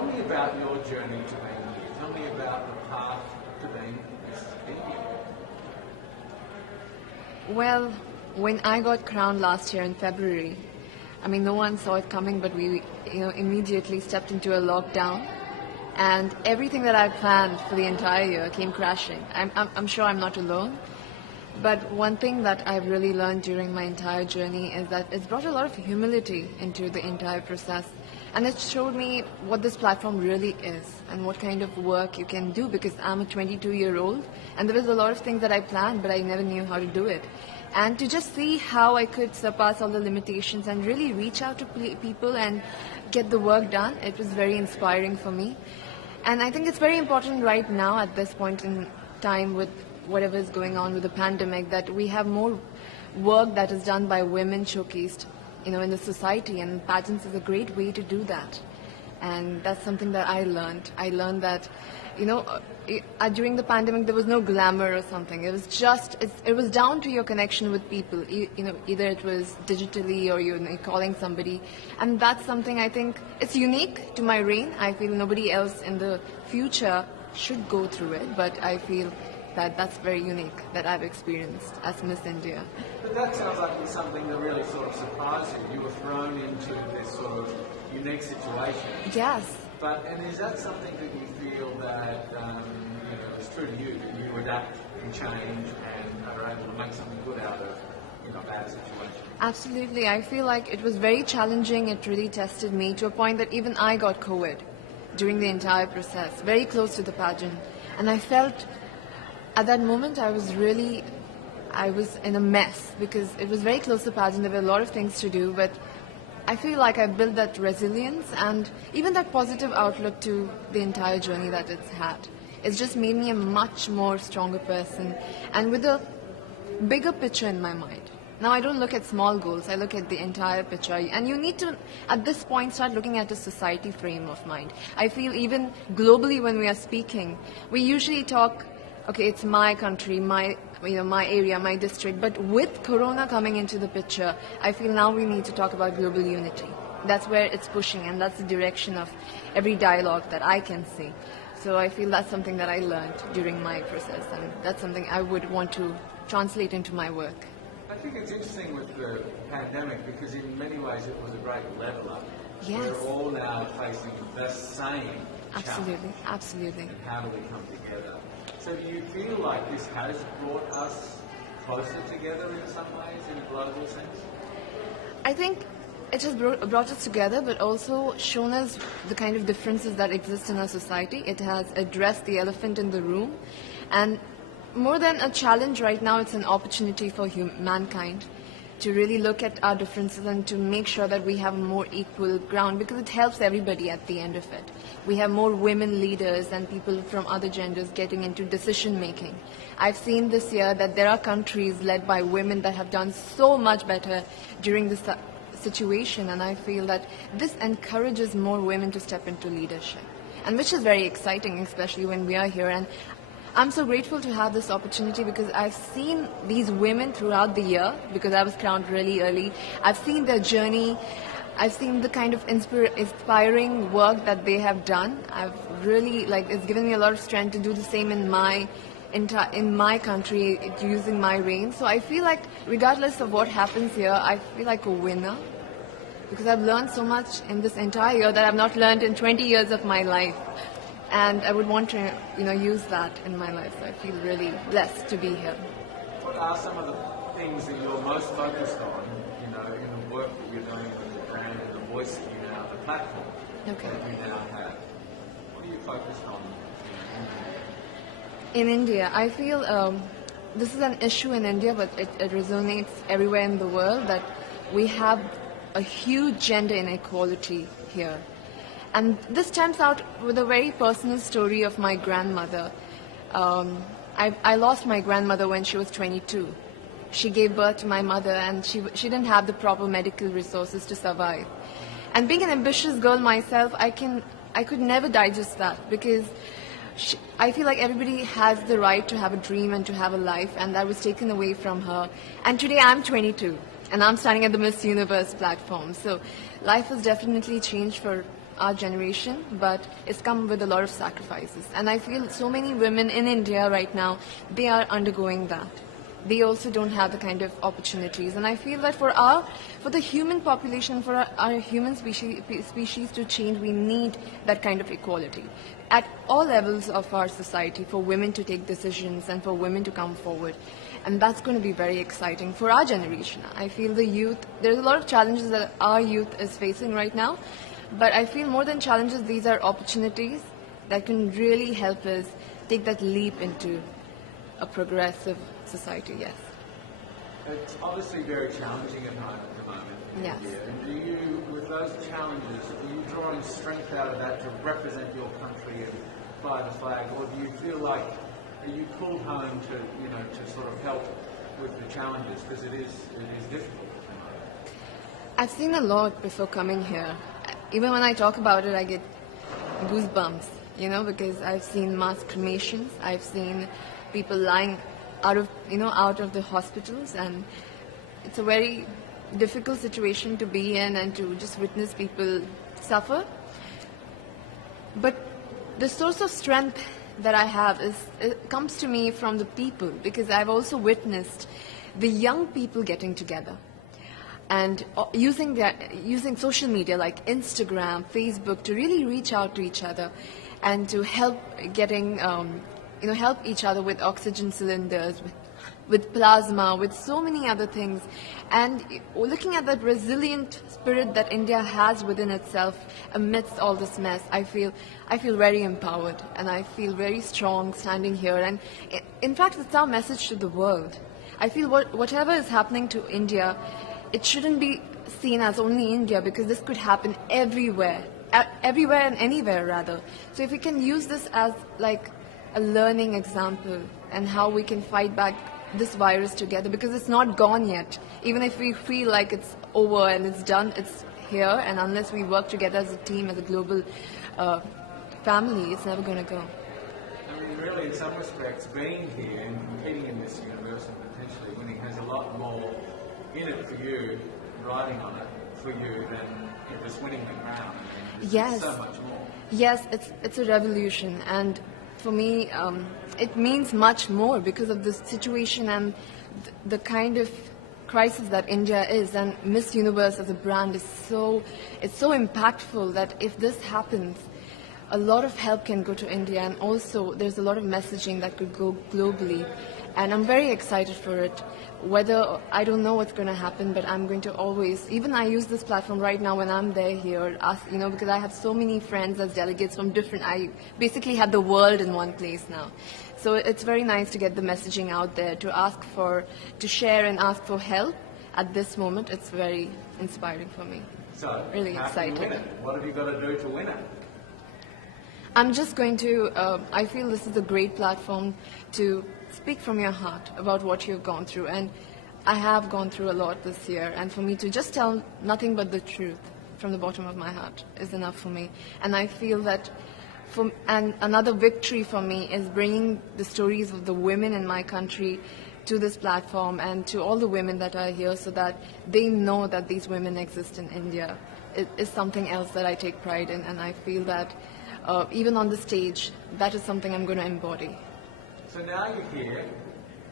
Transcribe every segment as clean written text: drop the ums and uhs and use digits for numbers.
tell me about your journey to being here. Tell me about the path to being Miss India. Well, when I got crowned last year in February, I mean, no one saw it coming, but we, immediately stepped into a lockdown, and everything that I planned for the entire year came crashing. I'm sure I'm not alone, but one thing that I've really learned during my entire journey is that it's brought a lot of humility into the entire process, and it showed me what this platform really is and what kind of work you can do, because I'm a 22-year-old, and there was a lot of things that I planned, but I never knew how to do it. And to just see how I could surpass all the limitations and really reach out to people and get the work done, it was very inspiring for me. And I think it's very important right now at this point in time with whatever is going on with the pandemic that we have more work that is done by women showcased, in the society, and pageants is a great way to do that. And that's something that I learned. I learned that, during the pandemic there was no glamour or something. It was just, it was down to your connection with people. Either it was digitally or you're calling somebody. And that's something I think it's unique to my reign. I feel nobody else in the future should go through it, but I feel that that's very unique that I've experienced as Miss India. But that sounds like it's something that really sort of surprised you. You were thrown into this sort of unique situation. Yes. And is that something that you feel that is true to you, that you adapt and change and are able to make something good out of a bad situation? Absolutely. I feel like it was very challenging. It really tested me to a point that even I got COVID during the entire process, very close to the pageant. And I felt at that moment I was in a mess because it was very close to the pageant. There were a lot of things to do, but I feel like I built that resilience and even that positive outlook to the entire journey that it's had. It's just made me a much more stronger person and with a bigger picture in my mind. Now I don't look at small goals, I look at the entire picture. And you need to, at this point, start looking at a society frame of mind. I feel even globally when we are speaking, we usually talk, okay, it's my country, my area, my district. But with Corona coming into the picture, I feel now we need to talk about global unity. That's where it's pushing, and that's the direction of every dialogue that I can see. So I feel that's something that I learned during my process, and that's something I would want to translate into my work. I think it's interesting with the pandemic because in many ways it was a great level up. Yes. We're all now facing the same Absolutely, challenge. absolutely. And how do we come together? So do you feel like this has brought us closer together in some ways, in a global sense? I think it has brought us together, but also shown us the kind of differences that exist in our society. It has addressed the elephant in the room. And more than a challenge right now, it's an opportunity for mankind to really look at our differences and to make sure that we have a more equal ground, because it helps everybody at the end of it. We have more women leaders and people from other genders getting into decision making. I've seen this year that there are countries led by women that have done so much better during this situation, and I feel that this encourages more women to step into leadership, and which is very exciting, especially when we are here. And I'm so grateful to have this opportunity because I've seen these women throughout the year, because I was crowned really early. I've seen their journey. I've seen the kind of inspiring work that they have done. I've really, it's given me a lot of strength to do the same in my country using my reign. So I feel like regardless of what happens here, I feel like a winner because I've learned so much in this entire year that I've not learned in 20 years of my life. And I would want to, use that in my life. So I feel really blessed to be here. What are some of the things that you're most focused on, in the work that you're doing with the brand and the voice that you now, the platform that you now have? What are you focused on in India? I feel this is an issue in India, but it resonates everywhere in the world that we have a huge gender inequality here. And this stems out with a very personal story of my grandmother. I lost my grandmother when she was 22. She gave birth to my mother and she didn't have the proper medical resources to survive. And being an ambitious girl myself, I could never digest that because I feel like everybody has the right to have a dream and to have a life, and that was taken away from her. And today I'm 22 and I'm standing at the Miss Universe platform. So life has definitely changed for our generation, but it's come with a lot of sacrifices. And I feel so many women in India right now, they are undergoing that. They also don't have the kind of opportunities. And I feel that for the human population, for our human species to change, we need that kind of equality at all levels of our society, for women to take decisions and for women to come forward. And that's going to be very exciting for our generation. I feel the youth, there's a lot of challenges that our youth is facing right now, but I feel more than challenges, these are opportunities that can really help us take that leap into a progressive society, yes. It's obviously very challenging at the moment in Yes. India. And do you, with those challenges, are you drawing strength out of that to represent your country and fly the flag, or do you feel like, are you called home to, to sort of help with the challenges, because it is difficult at the moment? I've seen a lot before coming here. Even when I talk about it, I get goosebumps, because I've seen mass cremations, I've seen people lying out of the hospitals, and it's a very difficult situation to be in and to just witness people suffer. But the source of strength that I have it comes to me from the people, because I've also witnessed the young people getting together and using social media like Instagram, Facebook to really reach out to each other and to help help each other with oxygen cylinders, with plasma, with so many other things. And looking at that resilient spirit that India has within itself amidst all this mess, I feel very empowered, and I feel very strong standing here. And in fact, it's our message to the world. I feel whatever is happening to India, it shouldn't be seen as only India, because this could happen everywhere and anywhere rather. So if we can use this as like a learning example and how we can fight back this virus together, because it's not gone yet. Even if we feel like it's over and it's done, it's here, and unless we work together as a team, as a global family, it's never going to go. I mean, really, in some respects, being here and competing in this universe and potentially winning has a lot more in it for you, riding on it for you, than just winning the crown. I mean, Yes. so much more. Yes, it's a revolution, and for me, it means much more because of the situation and the kind of crisis that India is. And Miss Universe as a brand is so impactful that if this happens, a lot of help can go to India, and also there's a lot of messaging that could go globally. And I'm very excited for it. Whether, I don't know what's going to happen, but I'm going to always, even I use this platform right now when I'm there here, because I have so many friends as delegates from I basically have the world in one place now. So it's very nice to get the messaging out there, to share and ask for help at this moment. It's very inspiring for me. So, really how excited. can you win it? What have you got to do to win it? I'm just going to, I feel this is a great platform to speak from your heart about what you've gone through. And I have gone through a lot this year. And for me to just tell nothing but the truth from the bottom of my heart is enough for me. And I feel that and another victory for me is bringing the stories of the women in my country to this platform and to all the women that are here, so that they know that these women exist in India. It is something else that I take pride in, and I feel that even on the stage, that is something I'm going to embody. So now you're here,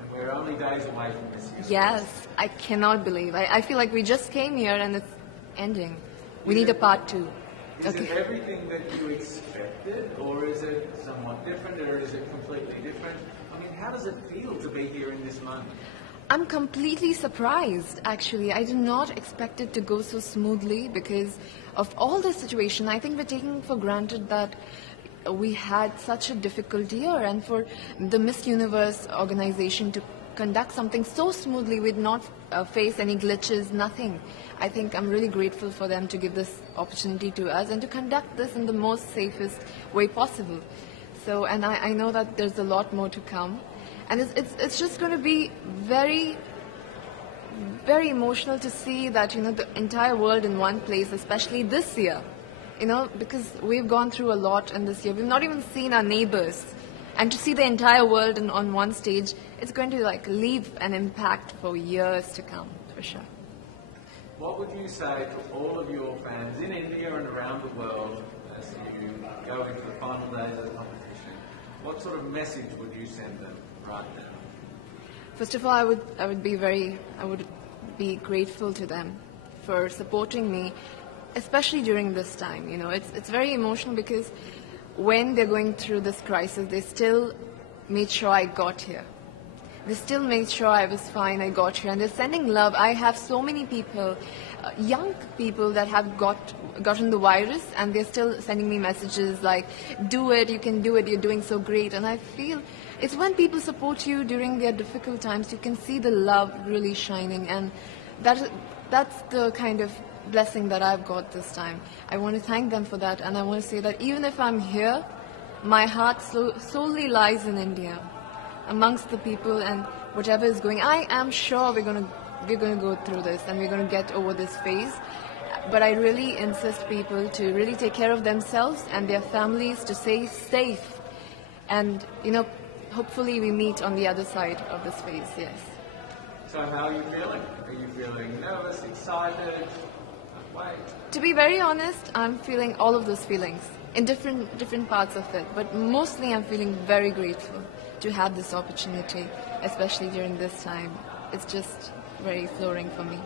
and we're only days away from this year. Yes, I cannot believe. I feel like we just came here and it's ending. We need a part 2. Is it everything that you expected, or is it somewhat different, or is it completely different? I mean, how does it feel to be here in this moment? I'm completely surprised, actually. I did not expect it to go so smoothly because of all this situation. I think we're taking for granted that we had such a difficult year, and for the Miss Universe organization to conduct something so smoothly with not face any glitches, nothing. I think I'm really grateful for them to give this opportunity to us and to conduct this in the most safest way possible. So, and I know that there's a lot more to come. And it's just going to be very, very emotional to see that, the entire world in one place, especially this year, because we've gone through a lot in this year. We've not even seen our neighbors. And to see the entire world on one stage, it's going to leave an impact for years to come, for sure. What would you say to all of your fans in India and around the world as you go into the final days of the competition, what sort of message would you send them right now? First of all, I would be grateful to them for supporting me, especially during this time. You know, it's very emotional because when they're going through this crisis, they still made sure I got here. They still made sure I was fine, I got here, and they're sending love. I have so many people, young people that have gotten the virus, and they're still sending me messages like, do it, you can do it, you're doing so great. And I feel it's when people support you during their difficult times, you can see the love really shining, and that's the kind of blessing that I've got this time. I want to thank them for that, and I want to say that even if I'm here, my heart solely lies in India, amongst the people, and whatever is going, I am sure we're going to go through this and we're going to get over this phase. But I really insist people to really take care of themselves and their families, to stay safe, and hopefully we meet on the other side of this phase. Yes. So how are you feeling? Are you feeling nervous, excited? Wait. To be very honest, I'm feeling all of those feelings in different parts of it, but mostly I'm feeling very grateful to have this opportunity, especially during this time. It's just very flooring for me.